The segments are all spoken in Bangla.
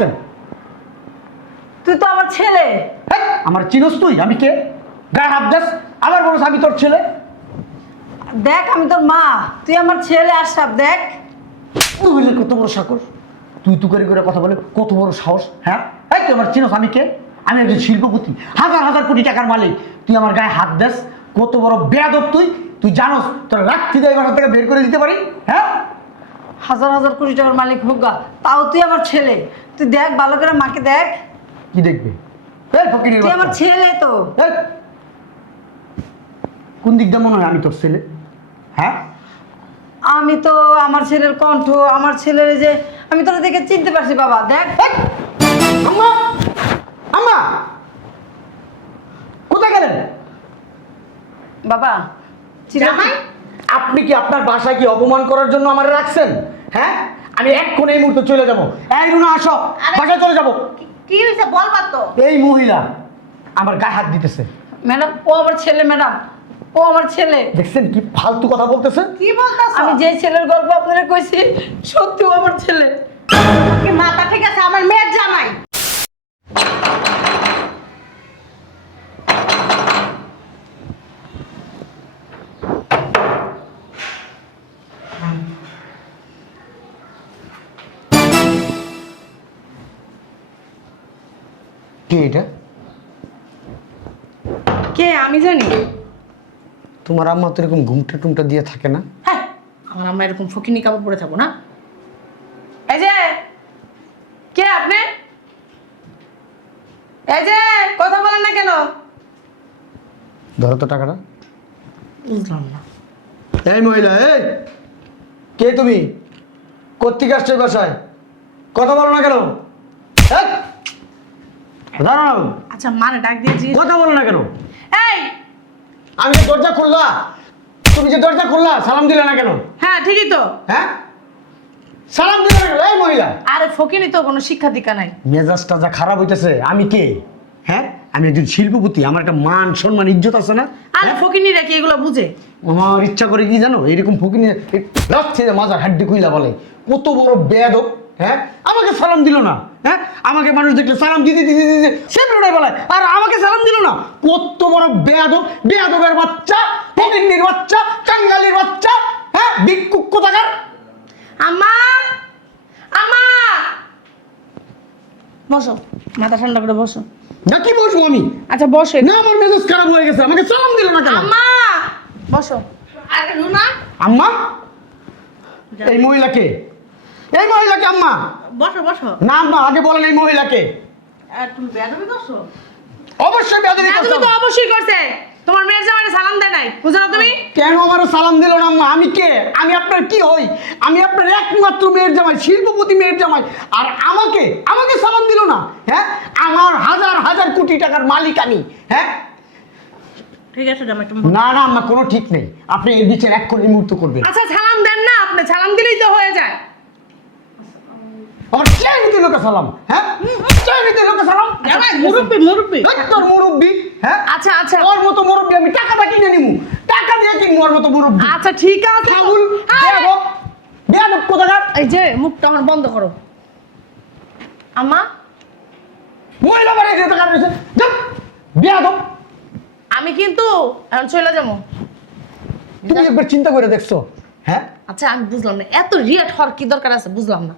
কেন? তুই তো আমার ছেলে। আমার চিনস তুই? আমি কে? গায়ে হাত দাস, আবার বলছ আমি তোর ছেলে। দেখ আমি তোর মা, তুই আমার ছেলে আশরাফ। দেখ তুই কত বড় সাকর, তুই করে করে কথা বলে কত বড় সাহস। হ্যাঁ তুই আমার চিনস? আমি কে? আমি একজন শিল্পপতি, হাজার হাজার কোটি টাকার মালিক। তুই আমার গায়ে হাত দাস, কত বড় বেয়াদব তুই। তুই জানোস তোর লাঠি দিয়ে বাসা থেকে বের করে দিতে পারি? হ্যাঁ, হাজার হাজার কোটি টাকার মালিক হোক গা, তাও তুই আমার ছেলে। তুই দেখ ভালো করে মাকে দেখ। কি দেখবে? তুই আমার ছেলে তো। কোন দিকটা মনে হয় আমি তোর ছেলে? হ্যাঁ, আমি তো আমার ছেলের কণ্ঠ, আমার ছেলের যে আমি তোরা দেখে চিনতে পারছি বাবা। দেখ আম্মা, আম্মা কোথায় গেলেন? বাবা জামাই, আপনি কি আপনার বাসায় কি অপমান করার জন্য আমার রাখছেন? হ্যাঁ, আমি এক্ষুনি এই মুহূর্তে চলে যাবো। এই রুনা আসো, বাসায় চলে যাবো। কি হয়েছে বলবা তো? এই মহিলা আমার গায়ে হাত দিতেছে। ম্যাডাম, ও আমার ছেলে। ম্যাডাম, ও আমার ছেলে। দেখছেন কি ফালতু কথা বলতেছে? কি বলতাছ? আমি যে ছেলের গল্প আপনারা কইছি, সত্যি ও আমার ছেলে। কি মাথা ঠিক আছে? আমার মেয়ের জামাই। কে এটা? কে? আমি জানি। তোমার আম্মা তো এরকম ঘুমটা টুমটা দিয়ে থাকে না? হ্যাঁ, আমার আম্মা এরকম ফকিনি কাপড় পরে থাকবো না। এই যে, কে আপনি? এই যে, কথা বলেন না কেন? ধরো তো টাকাটা। বুঝলাম না। এই মহিলা, এই কে তুমি? কোত্থেকে আসছো এই বাসায়? কথা বলো না কেন? এই, দাঁড়াও। আচ্ছা, মারে ডাক দিয়েছি। কথা বলো না কেন? এই, আমি যে দরজা খুললা, তুমি যে দরজা খুললা, সালাম দিলে না কেন? হ্যাঁ ঠিকই তো। হ্যাঁ, সালাম দিলে না কেন? এই মহিলা, আরে ফকিনি তো কোনো শিক্ষা দীক্ষা নাই। মেজাজটা যা খারাপ হইতেছে। আমি কে? হ্যাঁ, আমি একজন শিল্পপতি, আমার একটা মান সম্মান ইজ্জত আছে না? আরে ফকিনি রেখে এগুলো বুঝে। আমার ইচ্ছা করে কি জানো, এইরকম ফকিনি যাচ্ছে মাজার হাড্ডি খুইলা বলে কত বড় বেয়াদব। হ্যাঁ, আমাকে সালাম দিল না। হ্যাঁ, আমাকে মানুষ দেখলে সালাম দিতে দিতে দিতে সে বেরোয় বলে, আর আমাকে সালাম দিল না। কত বড় বেয়াদব, বেয়াদবের বাচ্চা, ফকিন্নির বাচ্চা, কাঙ্গালির বাচ্চা। হ্যাঁ, ভিক্ষুক কোথাকার। আম্মা, আম্মা, বসো, মাথা ঠান্ডা করে বসো। না কি বসবো আমি? আচ্ছা বসো। না, আমার মেজাজ খারাপ হয়ে গেছে, আমাকে সালাম দিল না কেন? আম্মা, বসো। আরে রুনা, আম্মা, এই মহিলাকে, এই মহিলাকে আম্মা? বসো বসো। না আম্মা, আগে বলেন এই মহিলাকে। আর তুমি বেয়াদবি করছো? অবশ্যই বেয়াদবি তুমি করছো। তো অবশ্যই করছে। তোমার মেয়ের জামাইরে সালাম দেয় নাই, বুঝো না তুমি? কেন আমার সালাম দিল না আম্মা? আমি কে? আমি আপনার কি হই? আমি আপনার একমাত্র মেয়ের জামাই, শিল্পপতি মেয়ের জামাই, আর আমাকে আমাকে সালাম দিল না। হ্যাঁ, আমার হাজার হাজার কোটি টাকার মালিক আমি। হ্যাঁ, ঠিক আছে জামাই, তুমি না না আম্মা, কোনো ঠিক নেই। আপনি এর বিচার এক্ষুনি এই মুহূর্ত করবেন। আচ্ছা সালাম দেন না, আপনি সালাম দিলেই তো হয়ে যায়। আমার চেয়ে নিতে লোকে সালাম। হ্যাঁ, চেয়ে নিতে লোকে সালাম। জামাই মুরব্বি, মুরব্বি। এই তোর মুরব্বি। হ্যাঁ, আচ্ছা আচ্ছা ওর মতো মুরব্বি আমি টাকাটা কিনে নিমু, টাকা দিয়ে কিনবো ওর মতো মুরব্বি। আচ্ছা ঠিক আছে। ফাউল, বেয়াদব, বেয়াদব কোথাকার। এই যে মুখটা আমার বন্ধ করো। আম্মা, মহিলা বাড়ি দিয়ে টাকা রয়েছে, যাও, বেয়াদব। আমি কিন্তু এখন চলে যাবো। তুমি একবার চিন্তা করে দেখছো? হ্যাঁ, আচ্ছা আমি বুঝলাম না, এত রিয়েট হওয়ার কি দরকার আছে, বুঝলাম না।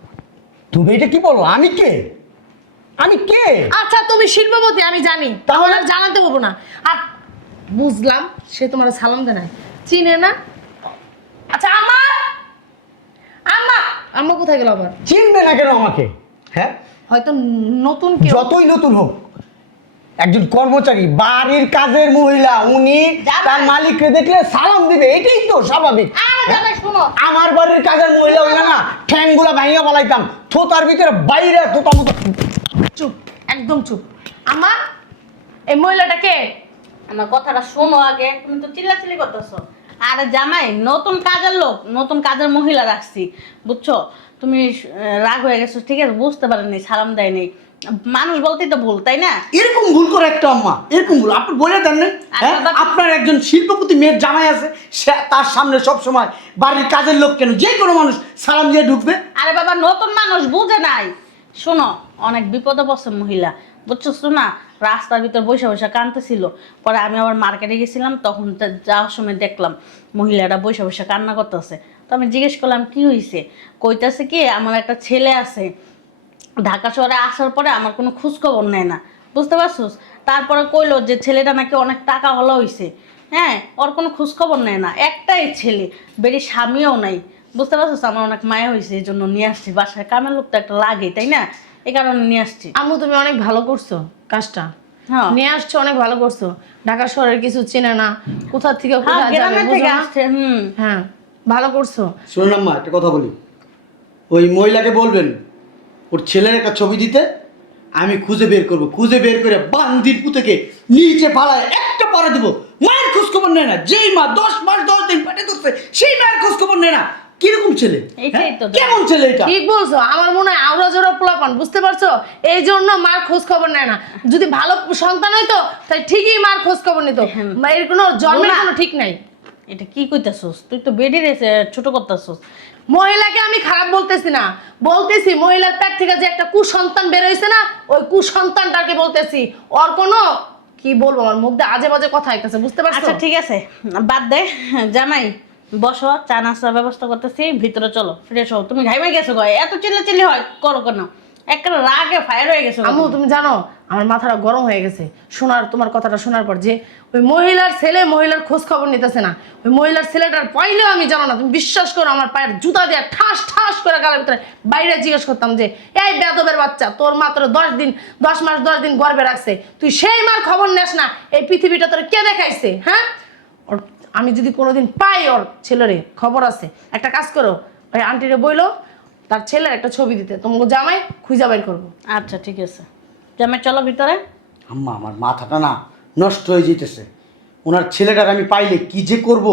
তুমি এটা কি বলো? আমি কে? আমি কে? আচ্ছা তুমি শিল্পপতি আমি জানি, তাহলে? তাহলে জানাতে হবো না। আর বুঝলাম সে তোমার সালাম দেয় না, চিনে না। আচ্ছা আম্মা, আম্মা, আম্মা কোথায় গেল আবার? চিনবে না কেন আমাকে? হ্যাঁ, হয়তো নতুন কেউ। যতই নতুন হোক, একজন কর্মচারী, বাড়ির কাজের মহিলা, উনি তার মালিককে দেখলে সালাম দিবে, এটাই তো স্বাভাবিক। আরে জামাই শোনো, আমার বাড়ির কাজের মহিলা হইলে না ঠ্যাংগুলা ভাঙিয়া বলাইতাম, থোতার ভিতরে বাইরে থোতা মতো। চুপ, একদম চুপ। আম্মা, এই মহিলাটাকে আমার কথাটা শোনো আগে, তুমি তো চিল্লাচিল্লি করতেছো। আরে জামাই, নতুন কাজের লোক, নতুন কাজের মহিলা রাখছি, বুঝছো? তুমি রাগ হয়ে গেছো, ঠিক আছে, বুঝতে পারেনি, সালাম দেয়নি। মানুষ বলতেই তো ভুল, তাই না? এরকম ভুল করে একটা আম্মা, এরকম ভুল আপনি বলে দেন না? হ্যাঁ, আপনার একজন শিল্পপতি মেয়ের জামাই আছে, সে তার সামনে সব সময় বাড়ির কাজের লোক কেন যে কোনো মানুষ সালাম দিয়ে ঢুকবে? আরে বাবা, নতুন মানুষ বুঝে নাই, শোনো, অনেক বিপদে পড়ছে মহিলা, বুঝছো না? রাস্তার ভিতর বসে বসে কাঁদতেছিল। পরে আমি আবার মার্কেটে গেছিলাম, তখন যাওয়ার সময় দেখলাম মহিলাটা বসে বসে কান্না করতেছে। তো আমি জিজ্ঞেস করলাম কি হয়েছে? কইতাছে কি, আমার একটা ছেলে আছে, ঢাকা শহরে আসার পরে আমার কোনো খোঁজ খবর নেয় না, বুঝতে পারছোস? তারপরে কইলো যে ছেলেটা নাকি অনেক টাকা হলো হইছে, হ্যাঁ, ওর কোনো খোঁজ খবর নেয় না, একটাই ছেলে, বেরি স্বামীও নাই, বুঝতে পারছোস? আমার অনেক মায়া হয়েছে, এই জন্য নিয়ে আসছি। বাসায় কামের লোক তো একটা লাগে, তাই না? এই কারণে নিয়ে আসছি। আম্মু তুমি অনেক ভালো করছো কাজটা, হ্যাঁ নিয়ে আসছো, অনেক ভালো করছো। ঢাকা শহরের কিছু চেনে না, কোথা থেকে হ্যাঁ, কোথায় যাবে গ্রামে বুঝো থেকে না? আসছে। হ্যাঁ, ভালো করছো। শুনুন আম্মা, একটা কথা বলি। ওই মহিলাকে বলবেন ওর ছেলের একটা ছবি দিতে, আমি খুঁজে বের করব, খুঁজে বের করে বান্দির পুতেকে নিচে পালায় একটা পরে দেবো। মায়ের খোঁজ খবর নেয় না, যেই মা 10 মাস 10 দিন পেটে ধরছে সেই মায়ের খোঁজ খবর নেয় না। কিরকম ছেলে, এইটাই তো। কেমন ছেলে এটা? ঠিক বলছো, আমার মনে হয় আওড়া জোড়া পোলাপান, বুঝতে পারছো? এই জন্য মার খোঁজ খবর নেয় না। যদি ভালো সন্তান হইতো তাই ঠিকই মার খোঁজ খবর নিত। এর কোনো জন্মের কোনো ঠিক নাই। এটা কি কইতাছস? তুই তো বেডি রে ছোট করতাছস। মহিলাকে আমি খারাপ বলতেছি না, বলতেছি মহিলার পেট থেকে যে একটা কুসন্তান বের হইছে না, ওই কুসন্তানটাকে বলতেছি। ওর কোনো কি বলবো, আমার মুখ দিয়ে আজে বাজে কথা আইতাছে, বুঝতে পারছো? আচ্ছা ঠিক আছে, বাদ দে। জামাই বসো, চা নাস্তার ব্যবস্থা করতেছি, ভিতরে চলো, ফ্রেশ হও। তুমি ঘাইমে গেছো গো, এত চিল্লাচিল্লি হয় করো কেন? একটা রাগে ফায়ার হয়ে গেছো গো আম্মু তুমি। তুমি জানো আমার মাথাটা গরম হয়ে গেছে তোমার কথাটা শোনার পর, যে ওই মহিলার ছেলে মহিলার খোঁজ খবর নিতেছে না। ওই মহিলার ছেলেটার পাইলেও আমি জানো না, তুমি বিশ্বাস করো, আমার পায়ের জুতা দিয়ে ঠাস ঠাস করে গালের ভিতরে বাইরে জিজ্ঞেস করতাম যে এই বেদবের বাচ্চা, তোর মাত্র 10 মাস 10 দিন গর্ভে রাখছে, তুই সেই মার খবর নেস না? এই পৃথিবীটা তোর কে দেখাইছে? হ্যাঁ, ওর আমি যদি কোনোদিন পাই ওর ছেলেরে খবর আছে, একটা কাজ করো, ওই আন্টিরে বইলো তার ছেলের একটা ছবি দিতে, তোমাকে জামাই খুঁজা বের করবো। আচ্ছা ঠিক আছে, জামাই চলো ভিতরে। আম্মা, আমার মাথাটা না নষ্ট হয়ে যেতেছে। ওনার ছেলেটার আমি পাইলে কি যে করব,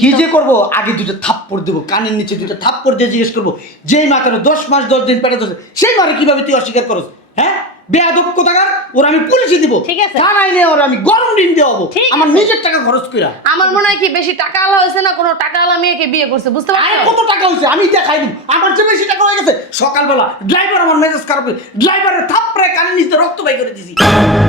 কি যে করব। আগে দুটো থাপ্পড় দেবো, কানের নিচে দুটো থাপ্পড় দিয়ে জিজ্ঞেস করবো, যেই মাথার 10 মাস 10 দিন পেটে ধরছে সেই মারে কিভাবে তুই অস্বীকার করছ? হ্যাঁ, বেয়াদব কোথাকার। ওরা আমি পুলিশে দিব, ঠিক আছে। থানায় নিয়ে ওরা আমি গরম ডিম দেওয়াবো, ঠিক আমার আছে। নিজের টাকা খরচ কইরা। আমার মনে হয় কি বেশি টাকা আলা হয়েছে না, কোনো টাকা আলা মেয়েকে বিয়ে করছে, বুঝতে আরে পারছো? কত টাকা হয়েছে আমি দেখাই দিব, আমার যে বেশি টাকা হয়ে গেছে। সকালবেলা ড্রাইভার আমার মেজাজ খারাপ, ড্রাইভারের থাপ্পড়ে কানের নিচে রক্ত বাই করে দিছি।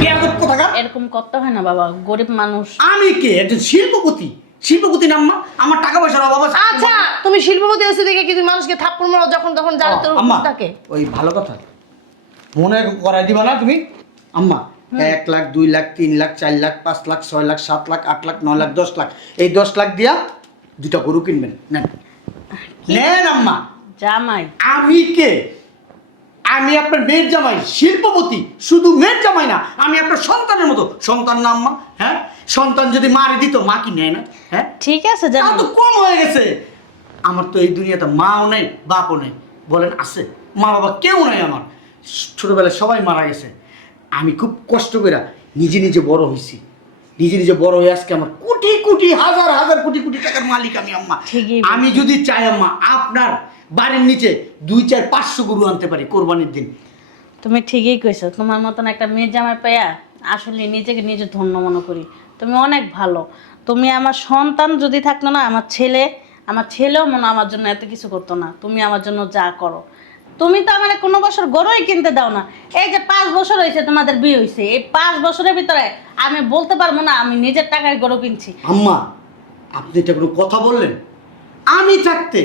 বেয়াদব কোথাকার। এরকম করতে হয় না বাবা, গরিব মানুষ। আমি কে? একজন শিল্পপতি, শিল্পপতি নাম মা। আমার টাকা পয়সার অভাব আছে। আচ্ছা, তুমি শিল্পপতি হয়েছে দেখে কি তুমি মানুষকে থাপ্পড় মারো যখন তখন যারা তোর আম্মা, থাকে? ওই ভালো কথা মনে করাই দিবা না তুমি আম্মা? 1 লাখ 2 লাখ 3 লাখ 4 লাখ 5 লাখ 6 লাখ 7 লাখ 8 লাখ 9 লাখ 10 লাখ, এই 10 লাখ দিয়া দুটা গরু কিনবেন। নেন নেন আম্মা। জামাই আমি কে? আমি আপনার মেয়ের জামাই, শিল্পপতি। শুধু মেয়ের জামাই না, আমি আপনার সন্তানের মতো। সন্তান না আম্মা? হ্যাঁ, সন্তান যদি মারে দিত মা কি নেয় না? হ্যাঁ, ঠিক আছে তা জামাই। তো কম হয়ে গেছে। আমার তো এই দুনিয়াতে মাও নেই বাপও নেই। বলেন আছে? মা বাবা কেউ নাই আমার। ছোটবেলায় সবাই মারা গেছে। আমি খুব কষ্ট করে নিজে নিজে বড় হয়েছি। নিজে নিজে বড় হয়ে আজকে আমার কোটি কোটি হাজার হাজার কোটি কোটি টাকার মালিক আমি আম্মা। ঠিকই আমি যদি চাই আম্মা, আপনার বাড়ির নিচে 2 4 500 গরু আনতে পারি কোরবানির দিন। তুমি ঠিকই কইছো, তোমার মতন একটা মেয়ের জামাই পাইয়া আসলে নিজেকে নিজে ধন্য মনে করি। তুমি অনেক ভালো। তুমি আমার সন্তান যদি থাকতো না, আমার ছেলেও মনে হয় আমার জন্য এত কিছু করতো না। তুমি আমার জন্য যা করো। তুমি তো আমার কোনো বছর গরুই কিনতে দাও না। এই যে 5 বছর হয়েছে তোমাদের বিয়ে হয়েছে, এই 5 বছরের ভিতরে আমি বলতে পারবো না আমি নিজের টাকায় গরু কিনছি। আম্মা, আপনি এটা কোনো কথা বললেন? আমি থাকতে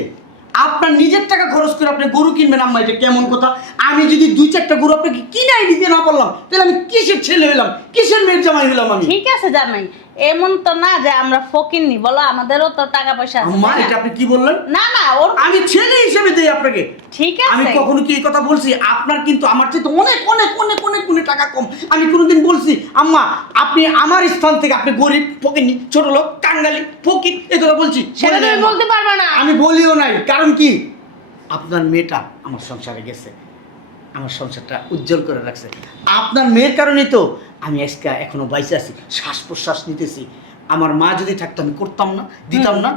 আপনার নিজের টাকা খরচ করে আপনি গরু কিনবেন আম্মা, এটা কেমন কথা? আমি যদি 2 4টা গরু আপনাকে কিনাই দিতে না পারলাম, তাহলে আমি কিসের ছেলে হলাম, কিসের মেয়ের জামাই হলাম আমি? ঠিক আছে জামাই, এমন তো না যে আমরা ফকিরনি, বলো আমাদেরও তো টাকা পয়সা আছে, আম্মা, তাই না? এটা আপনি কি বললেন? না না, ওর আমি ছেলে হিসেবে দেই আপনাকে। ঠিক আমি আছে। কখনো কি এই কথা বলছি? আপনার কিন্তু আমার চেয়ে তো অনেক অনেক অনেক অনেক গুণে টাকা কম। আমি কোনোদিন বলছি আম্মা আপনি আমার স্থান থেকে আপনি গরিব, ফকিরনি, ছোট লোক, কাঙ্গালি, ফকির এই কথা বলছি? সেটা বলি নাই তুমি আম্মা। বলতে পারবে না। আমি বলিও নাই। কারণ কি? আপনার মেয়েটা আমার সংসারে গেছে, আমার সংসারটা উজ্জ্বল করে রাখছে। আপনার মেয়ের কারণেই তো আমি আজকে এখনো বাইসে আছি, শ্বাস প্রশ্বাস নিতেছি। আমার মা যদি থাকতো আমি করতাম না, দিতাম না।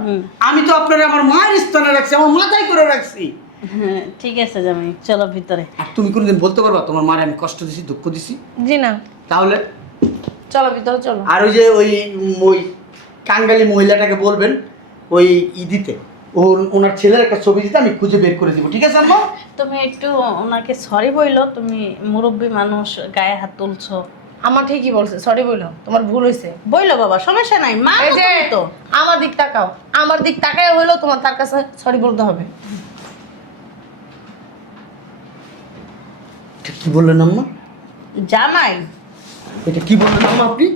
আমি তো আপনারা আমার মায়ের স্থানে রাখছি, আমার মাথায় করে রাখছি। হ্যাঁ, ঠিক আছে জামাই, চলো ভিতরে। আর তুমি কোনোদিন বলতে পারবা তোমার মারে আমি কষ্ট দিছি, দুঃখ দিছি? জি না, তাহলে চলো ভিতরে চলো। আর ওই যে ওই কাঙ্গালি মহিলাটাকে বলবেন ওই দিতে, ওনার ছেলের একটা ছবি দিতে, আমি খুঁজে বের করে দিব। ঠিক আছে আম্মা? তুমি একটু ওনাকে সরি বইলো, তুমি মুরব্বী মানুষ, গায়ে হাত তুলছো। আমার ঠিকই বলছে, সরি বললো, তোমার ভুল হয়েছে। বইলো বাবা, সমস্যা নাই, মা এই যে তো। আমার দিক তাকাও, আমার দিক তাকায় হইলো তোমার তার কাছে সরি বলতে হবে। এটা কি বললেন আম্মা? জামাই এটা কি বললেন আম্মা? আপনি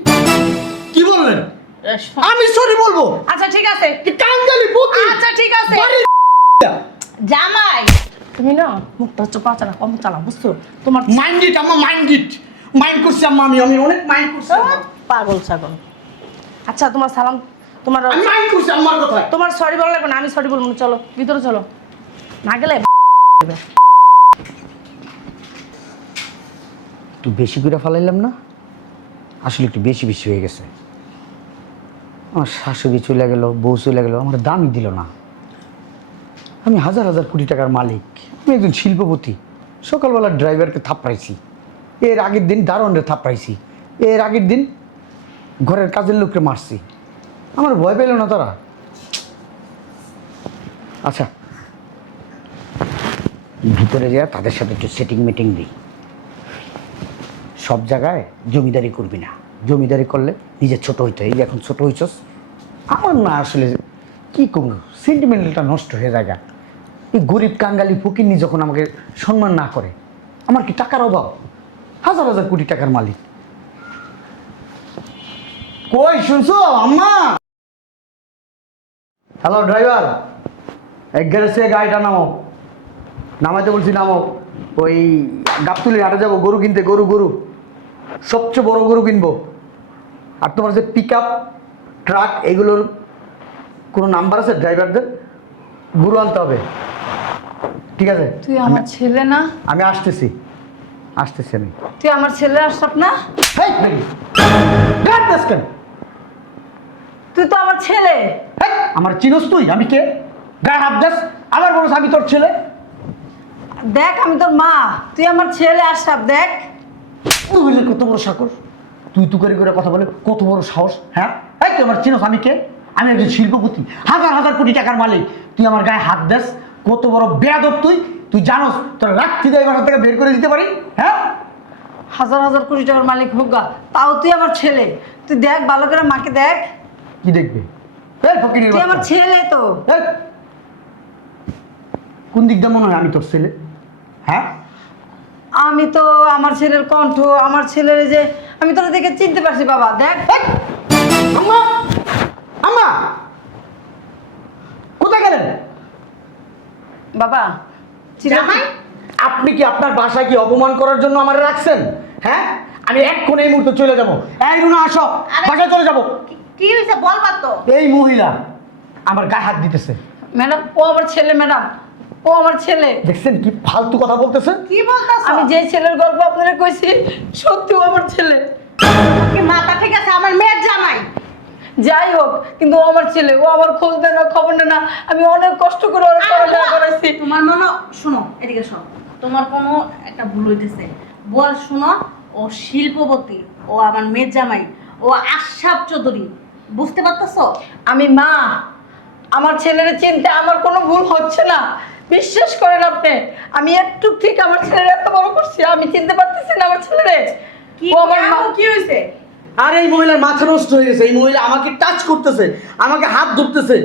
কি বললেন? শোন, আমি সরি বলবো? আচ্ছা ঠিক আছে, কি কাঙ্গালি পুতি? আচ্ছা ঠিক আছে। জামাই তুমি না মুখটা হচ্ছে পাচারা কম চালা, বুঝছো? তোমার মাইন্ড ইট আম্মা, মাইন্ড ইট। মাইন্ড করছি আম্মা, আমি অনেক মাইন্ড করছি আম্মা। পাগল ছাগল। আচ্ছা তোমার সালাম, তোমার আমি মাইন্ড করছি আম্মার কথা। তোমার সরি বলা লাগবে না, আমি সরি বলবো না। চলো ভিতরে চলো, না গেলে একটু বেশি করে ফেলাইলাম না? আসলে একটু বেশি বেশি হয়ে গেছে। আমার শাশুড়ি চলে গেল, বউ চলে গেল, আমার দামই দিল না। আমি হাজার হাজার কোটি টাকার মালিক, আমি একজন শিল্পপতি। সকালবেলা ড্রাইভারকে থাপড়াইছি, এর আগের দিন দারোয়ানরে থাপড়াইছি, এর আগের দিন ঘরের কাজের লোককে মারছি। আমার ভয় পেল না তারা? আচ্ছা, ভিতরে যা তাদের সাথে একটু সেটিং মিটিং দিই। সব জায়গায় জমিদারি করবি না, জমিদারি করলে নিজে ছোট হইতে হয়। এই যে এখন ছোট হইছস, আমার না আসলে কি করব, সেন্টিমেন্টালটা নষ্ট হয়ে যায়। এই গরিব কাঙ্গালি ফকিরনি যখন আমাকে সম্মান না করে, আমার কি টাকার অভাব? হাজার হাজার কোটি টাকার মালিক। কই শুনছো আম্মা? হ্যালো ড্রাইভার, এক গ্যারেজে গাড়িটা নামাও। নামাইতে বলছি নামাও। ওই গাবতুলি হাটে যাবো গরু কিনতে, গরু সবচেয়ে বড় গরু কিনবো। আর তোমার যে পিক আপ ট্রাক এগুলোর কোনো নাম্বার আছে ড্রাইভারদের? গরু আনতে হবে, ঠিক আছে? তুই আমার ছেলে না? আমি আসতেছি আমি। তুই আমার ছেলে আশরাফ না? হেই, বেরি। গাড়ি দাস কেন? তুই তো আমার ছেলে। হেই, আমার চিনোস তুই? আমি কে? গায়ে হাত দাস, আবার বলছ আমি তোর ছেলে। দেখ আমি তোর মা, তুই আমার ছেলে আশরাফ। দেখ মহিলার কত বড় সাকর, তুই করে কথা বলে, কত বড় সাহস। হ্যাঁ, এই তুই আমার চিনোস? আমি কে? আমি একজন শিল্পপতি, হাজার হাজার কোটি টাকার মালিক। তুই আমার গায়ে হাত দাস, কত বড় বেয়াদব তুই জানোস তোর রাত্রি দেয় বাসা থেকে বের করে দিতে পারি? হ্যাঁ, হাজার হাজার কোটি টাকার মালিক হোক গা, তাও তুই আমার ছেলে। তুই দেখ ভালো করে মাকে দেখ। কি দেখবে? এই ফকিরের তুই আমার বাচ্চা। ছেলে তো। এই, কোন দিক দিয়ে মনে হয় আমি তোর ছেলে? হ্যাঁ, আমি তো আমার ছেলের কণ্ঠ, আমার ছেলের যে আমি তোরা দেখে চিনতে পারছি বাবা। দেখ এই, আম্মা আম্মা কোথায় গেলেন? বাবা জামাই আপনি কি আপনার বাসায় কি অপমান করার জন্য আমার রাখছেন? হ্যাঁ, আমি এক্ষুনি এই মুহূর্তে চলে যাবো। এই রুনা আসো, আরে- বাসায় চলে যাবো। কি হয়েছে বলবা তো? এই মহিলা আমার গায়ে হাত দিতেছে। ম্যাডাম, ও আমার ছেলে। ম্যাডাম, ও আমার ছেলে। দেখছেন কি ফালতু কথা বলতেছে? কি বলতাছ? আমি যে ছেলের গল্প আপনারা কইছি, সত্যি ও আমার ছেলে। কি মাথা ঠিক আছে? আমার মেয়ের জামাই। যাই হোক, কিন্তু ও আমার ছেলে। ও আমার খোঁজ দেয় না, খবর নেয় না। আমি অনেক কষ্ট করে ওর পড়ালেখা করাইছি। তোমার মনে, শোনো এদিকে শোনো, তোমার কোনো একটা ভুল হইতেছে। বল শোনো, ও শিল্পপতি, ও আমার মেয়ের জামাই, ও আশরাফ চৌধুরী। বুঝতে পারতেছো? আমি মা, আমার ছেলের চিনতে আমার কোনো ভুল হচ্ছে না। বিশ্বাস করেন আপনি, আমি একটু ঠিক আমার ছেলের এত বড় করছি, আমি চিনতে পারতেছি না আমার ছেলেরে। কি ও আমার মা। কি হয়েছে? আর এই মহিলার মাথা নষ্ট হয়ে গেছে। এই মহিলা আমাকে টাচ করতেছে, আমাকে হাত ধরতেছে,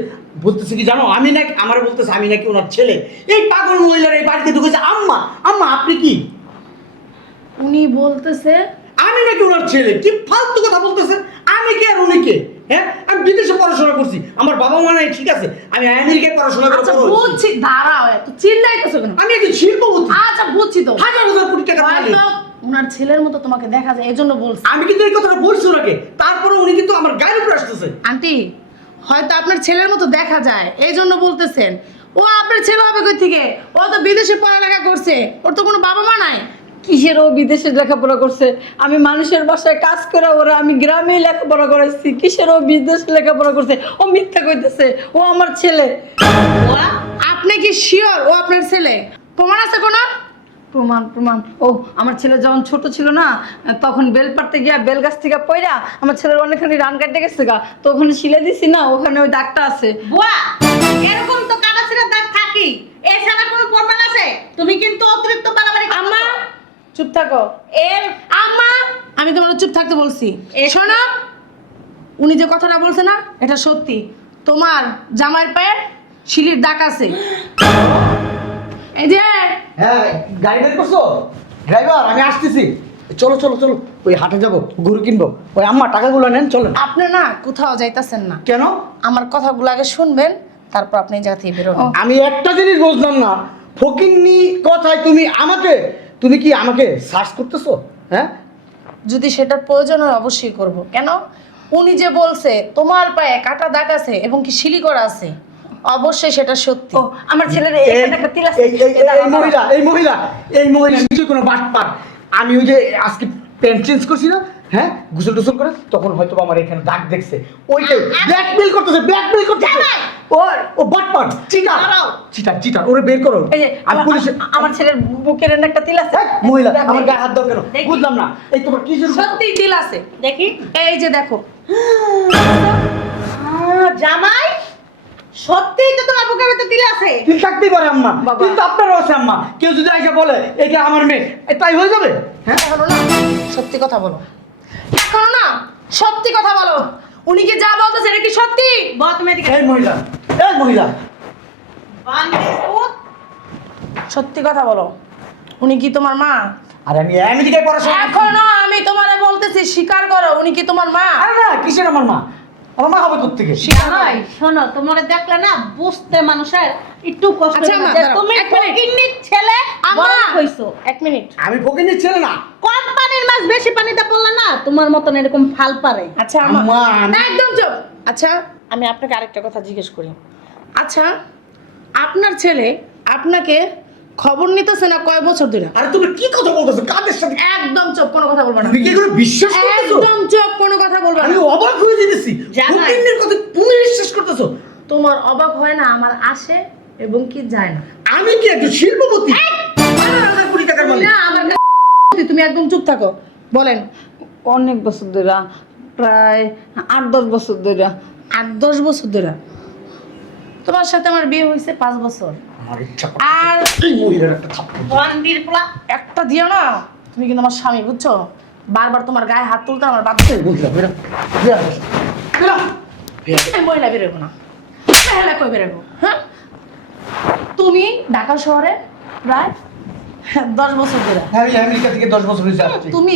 বলতেছে কি জানো? আমি নাকি, আমার বলতেছে আমি নাকি ওনার ছেলে। এই পাগল মহিলার এই বাড়িতে ঢুকেছে। আম্মা আম্মা আপনি কি? উনি বলতেছে আমি নাকি ওনার ছেলে। কি ফালতু কথা বলতেছে? আমি কে আর উনি কে? হ্যাঁ, আমি বিদেশে পড়াশোনা করছি, আমার বাবা মা নাই, ঠিক আছে, আমি আমেরিকায় পড়াশোনা করে আচ্ছা বড় হয়েছি। বুঝছি, দাঁড়াও, এত চিল্লাইতেছো কেন? আমি একজন শিল্পপতি, আচ্ছা বুঝছি তো, হাজার হাজার কোটি টাকার মালিক। হয়তো উনার ছেলের মতো তোমাকে দেখা যায়, এজন্য বলছি। আমি কিন্তু এই কথাটা বলছি ওনাকে, তারপরে উনি কিন্তু আমার গায়ের উপরে আসতেছে। আন্টি, হয়তো আপনার ছেলের মতো দেখা যায়, এই জন্য বলতেছেন। ও আপনার ছেলে হবে কই থেকে? ও তো বিদেশে পড়ালেখা করছে, ওর তো কোনো বাবা মা নাই। কিসের ও বিদেশে লেখাপড়া করছে? আমি মানুষের বাসায় কাজ করে ওরা আমি গ্রামেই লেখাপড়া করাইছি। কিসের ও বিদেশে লেখাপড়া করছে? ও মিথ্যা কইতেছে। ও আমার ছেলে। ওরা আপনি কি শিওর ও আপনার ছেলে? প্রমাণ আছে কোনো? প্রমাণ ও আমার ছেলে যখন ছোট ছিল না, তখন বেল পাড়তে গিয়া বেল গাছ থেকে পইরা আমার ছেলের অনেকখানি রান কাটতে গেছে গা, তো ওখানে শিলে দিছি না, ওখানে ওই দাগটা আছে। বুয়া, এরকম তো কাটাছিরা দাগ থাকেই। এছাড়া কোনো প্রমাণ আছে? তুমি কিন্তু অতিরিক্ত বাড়াবাড়ি আম্মা করছো। চুপ থাকো। এর আম্মা আমি তোমার চুপ থাকতে বলছি। এ- শোনো, উনি যে কথাটা বলছে না এটা সত্যি। তোমার জামাইয়ের পায়ে শিলির দাগ আছে। এই যে হ্যাঁ, গাড়ি বের করছো? ড্রাইভার, আমি আসতেছি। চলো চলো চলো, ওই হাটে যাবো, গরু কিনবো। ওই আম্মা টাকাগুলো নেন, চলো। আপনি না কোথাও যাইতাছেন না। কেন? আমার কথাগুলো আগে শুনবেন, তারপর আপনি এই জায়গা থেকে বেরোবেন। আমি একটা জিনিস বুঝলাম না, ফকিন্নি কথায় তুমি কি আমাকে সার্চ করতেছো? হ্যাঁ, যদি সেটার প্রয়োজন হয় অবশ্যই করব। কেন? উনি যে বলছে তোমার পায়ে কাটা দাগ আছে এবং কি শিলি করা আছে, অবশ্যই সেটা সত্যি। ও আমার ছেলের এই এখানে একটা তিল আছে। এই মহিলা নিশ্চয়ই কোনো বাটপার। আমি ওই যে আজকে প্যান্ট চেঞ্জ করছি না, হ্যাঁ, গোসল টোসল করে, তখন হয়তো আমার এখানে দাগ দেখছে, ওইটাই ব্ল্যাকমেল করতেছে। ও বাটপার, চিটার, ওরে বের করো। এই যে আমি পুলিশে আমার ছেলের বুকের এখানে একটা তিল আছে। মহিলা আমার গায়ে হাত দাও কেন? দেখি। বুঝলাম না, এই তোমার কি জন্য? সত্যি দিল আছে। দেখি। এই যে দেখো, জামাই সত্যিই তো তোমার বুকের ভিতরে তিল আছে। তিল থাকতেই পারে আম্মা, বাবা। কিন্তু আপনারও আছে আম্মা। কেউ যদি আইসা বলে এটা আমার মেয়ে, তাই হয়ে যাবে? হ্যাঁ, এখনো না সত্যি কথা বলো। এখনো না সত্যি কথা বলো। উনি কি যা বলতেছে এটা কি সত্যি? বল তুমি এদিকে। এই মহিলা বান্দির পুত। সত্যি কথা বলো। উনি কি তোমার মা? আরে আমি আমেরিকায় পড়াশোনা করছি। এখনো আমি তোমারে বলতেছি স্বীকার করো, উনি কি তোমার মা? আরে না, কিসের আমার মা? আমার মা হবে কোত্থেকে? জামাই শোনো, তোমারে দেখলে না বুঝতে মানুষের একটু কষ্ট আচ্ছা, হয় মা, যে দাঁড়াও, তুমি এক মিনিট। ফকিন্নির ছেলে বড় হইছো। এক মিনিট। আমি ফকিন্নির ছেলে না। কম পানির মাছ বেশি পানিতে পড়লে না তোমার মতন এরকম ফাল পারে। আচ্ছা আম্মা, একদম চুপ। আচ্ছা আমি আপনাকে আরেকটা কথা জিজ্ঞেস করি। আচ্ছা আপনার ছেলে আপনাকে খবর নিতেছে না কয় বছর ধরে? আরে তুমি কি কথা বলতেছো? কাদের সাথে? একদম চুপ, কোনো কথা বলবে না। তুমি কি এগুলো বিশ্বাস করতেছো? একদম চুপ, কোনো কথা বলবে আমি না। অবাক হয়ে যেতেছি। জামাই। ফকিন্নির কথা তুমি বিশ্বাস করতেছো? তোমার অবাক হয় না, আমার আসে এবং কি যায় না। আমি কি একটু শিল্পপতি? 1,000 কোটি টাকার তুমি মালিক। না আমার কাছে- তুমি একদম চুপ থাকো। বলেন। অনেক বছর ধরে, প্রায় 8-10 বছর ধরে। 8-10 বছর ধরে? তোমার সাথে আমার বিয়ে হয়েছে 5 বছর। আমার ইচ্ছা করে আর এই মহিলার একটা থাপ্পড়। বান্দির পোলা। একটা দিও না, তুমি কিন্তু আমার স্বামী, বুঝছো? বারবার তোমার গায়ে হাত তুলতে আমার বাধ্য। এই মহিলা, বেরো। এই মহিলা বেরোবো না, মহিলা কই বেরোবো? হ্যাঁ, তুমি ঢাকা শহরে প্রায় 10 বছর ধরে, আমি আমেরিকা থেকে 10 বছর হয়েছে আসছি। তুমি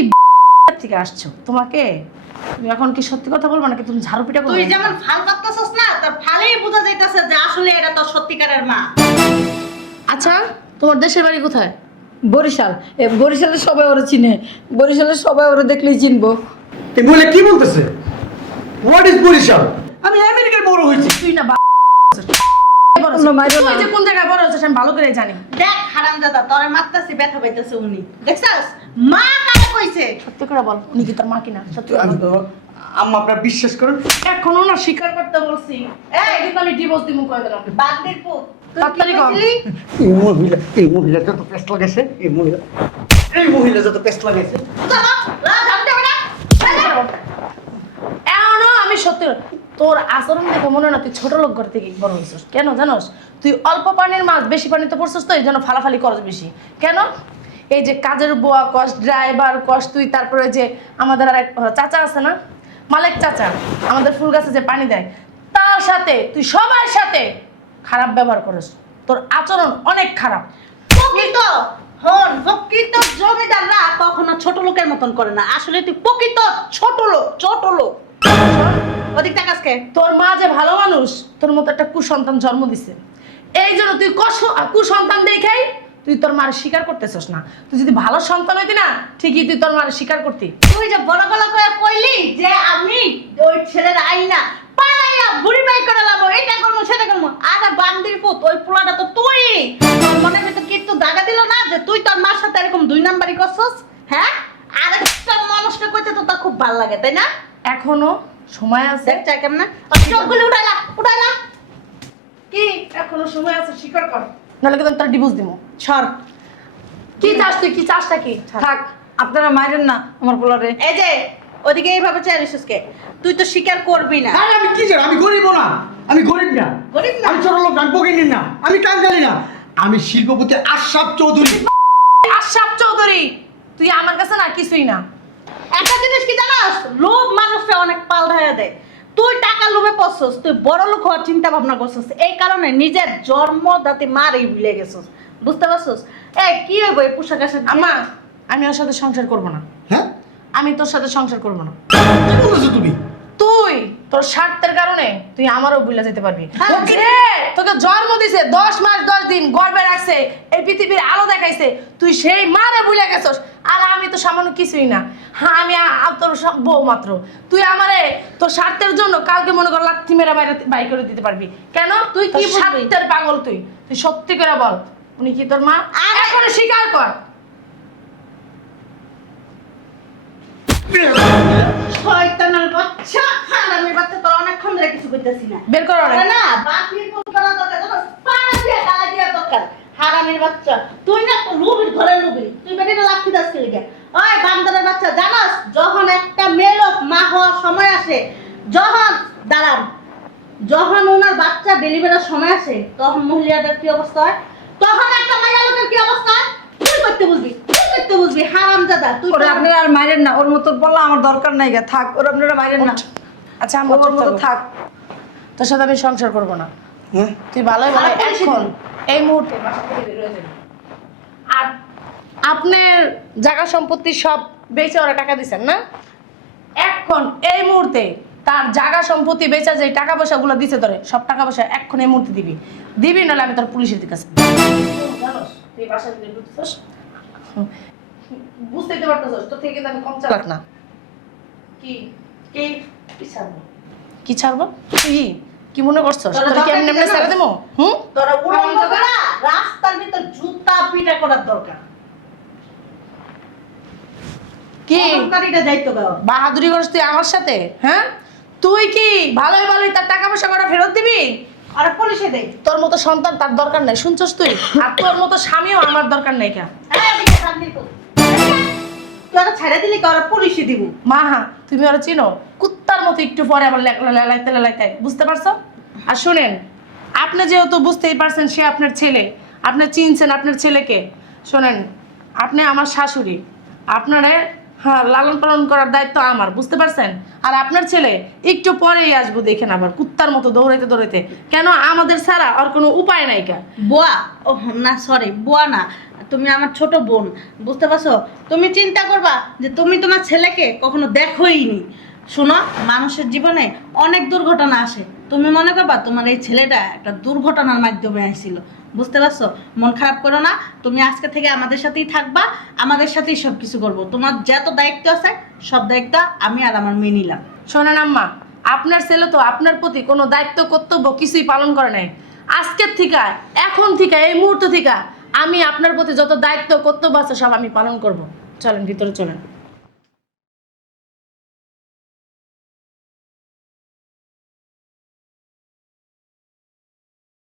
থেকে আসছো। তুমি এখন কি সত্যি কথা বলবো নাকি তুমি ঝাড়ু পিটা করবে? তুই যেমন ফাল পাচ্ছস না, তোর ফালেই বোঝা যাইতেছে যে আসলে এটা তোর সত্যিকারের মা। আচ্ছা তোমার দেশের বাড়ি কোথায়? বরিশাল। বরিশালের সবাই ওরা চিনে, বরিশালের সবাই ওরা দেখলেই চিনবো। এই মহিলা কি বলতেছে? What is Barishal? আমি আমেরিকায় বড় হয়েছি। তুই না অন্য মাইরো না। তুই যে কোন জায়গায় বড় হচ্ছিস আমি ভালো করে জানি। দেখ হারামজাদা, তোরে মারতাছি, ব্যথা পাইতেছে উনি। দেখছাস মা কারে কইছে? সত্যি করে বল, উনি কি তোর মা কিনা? সত্যি করে বল। আম্মা, আপনারা বিশ্বাস করেন? এখনো না স্বীকার করতে বলছি। এই কিন্তু আমি ডিভোর্স দিব কই দিলাম। বান্দির পুত। তুই কি তাড়াতাড়ি কর। কইছিলি? এই মহিলা যত পেস্ট লাগাইছে, এই মহিলা যত পেস্ট লাগাইছে। চলো, ঝাড়ু দেবে না? এখনো আমি সত্যি তোর আচরণ দেখে মনে হয় না তুই ছোট লোক ঘর থেকে বড় হয়েছিস। কেন জানোস? তুই অল্প পানির মাছ বেশি পানিতে পড়ছিস, তো এই জন্য ফালাফালি করস বেশি। কেন? এই যে কাজের বুয়া কস, ড্রাইভার কস, তুই তারপরে যে আমাদের আর এক চাচা আছে না, মালিক চাচা, আমাদের ফুল গাছে যে পানি দেয়, তার সাথে তুই সবার সাথে খারাপ ব্যবহার করিস। তোর আচরণ অনেক খারাপ। প্রকৃত প্রকৃত জমিদাররা কখনো ছোট লোকের মতন করে না। আসলে তুই প্রকৃত ছোট লোক। ওদিক তাকাসকে। তোর মা যে ভালো মানুষ, তোর মতো একটা কুসন্তান জন্ম দিছে, এই জন্য তুই কুসন্তান দেখাই তুই তোর মার স্বীকার করতেছস না। তুই যদি ভালো সন্তান হইতি না, ঠিকই তুই তোর মার স্বীকার করতি। তুই যে বড় গলা করে কইলি যে আমি ওই ছেলের আইনা পালাইয়া বুড়ি বাই করে লাবো, এটা করবো সেটা করবো। আরে বান্দির পুত, ওই পোলাটা তো তুই। তোর মনে ভিতর কি একটু দাগা দিল না যে তুই তোর মার সাথে এরকম 2 নাম্বারই করছস? হ্যাঁ, আরেকটা মানুষকে কইতে তো তার খুব ভালো লাগে, তাই না? এখনো সময় আছে। দেখ চাই কেমন চোখগুলো উঠাইলা কি এখনো সময় আছে? স্বীকার কর, নাহলে কিন্তু তোর ডিভোর্স দিব। সর। কি চাস তুই? কি চাসটা কি? থাক, আপনারা মাইরেন না আমার পোলারে। এই যে ওদিকে এইভাবে চাইছিসকে, তুই তো স্বীকার করবি না। আরে আমি কি জানি? আমি গরিব না, আমি গরিব না, গরিব না? আমি ছোট লোক না, আমি ফকিন্নি না, আমি কাঙ্গালি না। আমি শিল্পপতি আশরাফ চৌধুরী। আশরাফ চৌধুরী, তুই আমার কাছে না কিছুই না। একটা জিনিস কি জানাস, লোভ মানুষকে অনেক পাল্টাইয়া দেয়। তুই টাকা লোভে পড়ছস, তুই বড় লোক হওয়ার চিন্তা ভাবনা করছস, এই কারণে নিজের জন্মদাতি মারই ভুলে গেছস। বুঝতে পারছস? এই কি হইব এই পোশাক আশাক দিয়ে? আম্মা, আমি ওর সাথে সংসার করব না। হ্যাঁ আমি তোর সাথে সংসার করব না। কি বলছো তুমি? তুই তোর স্বার্থের কারণে তুই আমারও ভুলে যেতে পারবি। হ্যাঁ। ও কি রে, তোকে জন্ম দিছে 10 মাস 10 দিন গর্ভে রাখছে, এই পৃথিবীর আলো দেখাইছে, তুই সেই মারে ভুলে গেছস। আর আমি তো সামান্য কিছুই না। হ্যাঁ, আমি তোর বউ মাত্র। তুই আমারে তোর স্বার্থের জন্য কালকে মনে কর লাথি মেরা বাই করে দিতে পারবি। কেন? তুই কি বুঝবি? স্বার্থের পাগল? তুই তুই সত্যি করে বল, উনি কি তোর মা? এখন স্বীকার কর। শয়তানের বাচ্চা, হারামির বাচ্চা, তোর অনেকক্ষণ ধরে কিছু কইতাছি না। বের কর ওরে। আরে না, বাকির কোন করা দরকার জানো? পাড়া দিয়ে গালা দিয়া দরকার। হারামির বাচ্চা, তুই না তো লুবির ঘরে লুবি। তুই বেটিটা লাথি দাস কে লিগা? ওই বান্দরের বাচ্চা, জানাস যখন একটা মেয়ে লোক মা হওয়ার সময় আসে, যখন ওনার বাচ্চা ডেলিভারির সময় আসে, তখন মহিলাদের কি অবস্থা হয়? তখন একটা মাইয়া লোকের কি অবস্থা হয়? তুই করতে বুঝবি, তুই করতে বুঝবি, হারামজাদা তুই। ওরা আপনারা আর মাইরেন না, ওর মতো বলা আমার দরকার নাই গা, থাক। ওরা আপনারা মাইরেন না, আচ্ছা, আমরা ওর মতো থাক। তোর সাথে আমি সংসার করব না। হ্যাঁ তুই ভালোই ভালো আর পুলিশে এখন দিবি। এই মুহূর্তে বাসা থেকে বের হয়ে যাবি। আর আপনার জায়গা সম্পত্তি সব বেচে ওরা টাকা দিছেন না? এখন এই মুহূর্তে তার জায়গা সম্পত্তি বেচা যে টাকা পয়সাগুলো দিছে তোরে, সব টাকা পয়সা এখন এই মুহূর্তে দিবি নাহলে আমি তোর পুলিশের দিকে কাছে জানোস তুই বাসা থেকে ঢুকছিস, বুঝতেই তো পারতেছস তোর থেকে কিন্তু আমি কম চালাক না। কি কি কি ছাড়বো? কি ছাড়বো? কি মনে করছস? তোরা তোর কি আমি দরকার এমনি কি ছেড়ে জানোস? দেবো? হুম? তোরা উলঙ্গ করা রাস্তার ভিতর জুতা পিটা করার দরকার। কি অহংকারীটা যাইতো গো। বাহাদুরি করিস তুই আমার সাথে? হ্যাঁ, তুই কি ভালোই ভালোই তার টাকা পয়সা করে ফেরত দিবি? আর পুলিশে দেই। তোর মতো সন্তান তার দরকার নাই, শুনছস তুই? আর তোর মতো স্বামীও আমার দরকার নাই। কা এই এদিকে শান্তি তো। তোরা ছেড়ে দিলি কি, আর পুলিশে দিব? মা, তুমি ওরা চিনো? কুত্তার মতো একটু পরে আবার লাইতে বুঝতে পারছো? আর শুনেন, আপনি যেহেতু বুঝতেই পারছেন সে আপনার ছেলে, আপনি চিনছেন আপনার ছেলেকে, শোনেন, আপনি আমার শাশুড়ি, আপনারে হ্যাঁ লালন পালন করার দায়িত্ব আমার, বুঝতে পারছেন? আর আপনার ছেলে একটু পরেই আসবো, দেখেন আবার কুত্তার মতো দৌড়াইতে। কেন? আমাদের ছাড়া আর কোনো উপায় নাই। কা বুয়া? ও না, সরি, বুয়া না, তুমি আমার ছোট বোন। বুঝতে পারছো? তুমি চিন্তা করবা যে তুমি তোমার ছেলেকে কখনো দেখোইনি। শোনো, মানুষের জীবনে অনেক দুর্ঘটনা আসে। তুমি মনে করবা তোমার এই ছেলেটা একটা দুর্ঘটনার মাধ্যমে আসছিল। বুঝতে পারছো? মন খারাপ করো না। তুমি আজকে থেকে আমাদের সাথেই থাকবা, আমাদের সাথেই সব কিছু করবো। তোমার যত দায়িত্ব আছে সব দায়িত্ব আমি আর আমার মেয়ে নিলাম। শোনেন আম্মা, আপনার ছেলে তো আপনার প্রতি কোনো দায়িত্ব কর্তব্য কিছুই পালন করে নাই। আজকের থেকে, এখন থেকে, এই মুহূর্ত থেকে আমি আপনার প্রতি যত দায়িত্ব কর্তব্য আছে সব আমি পালন করব। চলেন ভিতরে চলেন।